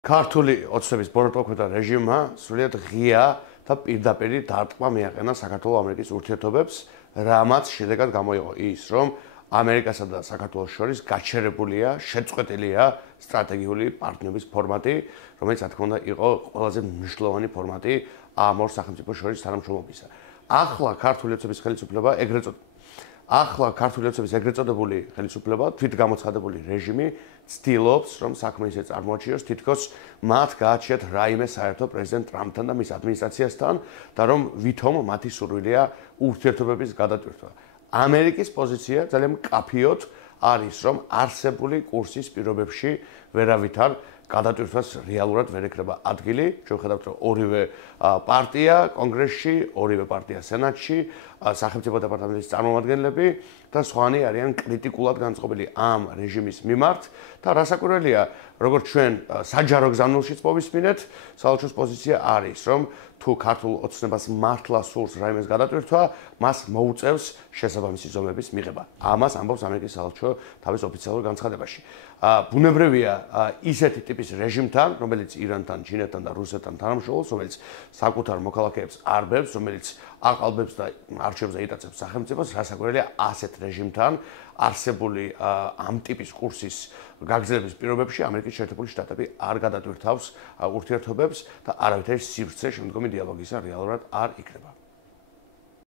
ქართული ოცნების ბოროტმოქმედა რეჟიმმა სრულიად ღია და პირდაპირ დარტყმა მიაყენა საქართველო-ამერიკის ურთიერთობებს, რამაც შედეგად გამოიღო ის, რომ ამერიკასა და საქართველოს შორის გაჩერებულია, შეწყვეტილია სტრატეგიული პარტნიორობის ფორმატი, რომელიც, რა თქმა უნდა, იყო ყველაზე მნიშვნელოვანი ფორმატი ამ ორ სახელმწიფოს შორის თანამშრომლობისა. ახლა ქართული ოცნების ხელისუფლება ეგრეთ წოდებული ხელისუფლება, თვითგამოცხადებული რეჟიმი ცდილობს, რომ საქმე ისე წარმოაჩიოს, თითქოს მათ გააჩიათ რაიმე საერთო პრეზიდენტ ტრამპთან და მის ადმინისტრაციასთან და რომ ვითომ მათი სურვილია ურთიერთობების გადატვირთვა. ამერიკის პოზიცია ძალიან მკაფიოდ არის, რომ არსებული კურსის პირობებში ვერავითარ გადატვირთვას რეალურად ვერ ექნება ადგილი. ჩვენ ხედავთ, რომ ორივე პარტია კონგრესში, ორივე პარტია სენატში, სახელმწიფო დეპარტამენტის წარმომადგენლები და სხვანი არიან კრიტიკულად განწყობილი ამ რეჟიმის მიმართ და რასაკვირველია, როგორც ჩვენ საჯარო გზავნილშიც მოვისმინეთ, საელჩოს პოზიცია არის, რომ თუ ქართულ ოცნებას მართლა სურს რაიმეს გადატვირთვა, მას მოუწევს შესაბამისი ზომების მიღება. ამას ამბობს ამერიკის საელჩო თავის ოფიციალურ განცხადებაში. ბუნებრივია ისეთი ტიპის რეჟიმთან, რომელიც ირანთან, ჩინეთთან და რუსეთთან თანამშრომლობს, რომელიც საკუთარ მოქალაქეებს არბებს, რომელიც აყალბებს და არჩევს და იტაცებს სახელმწიფოს, რასაკვირველია ასეთ რეჟიმთან არსებული ამ ტიპის კურსის გაგრძელების პირობებში ამერიკის შეერთებული შტატები არ გადატვირთავს ურთიერთობებს და არავითარი სივრცე შემდგომი დიალოგისა რეალურად არ იქნება.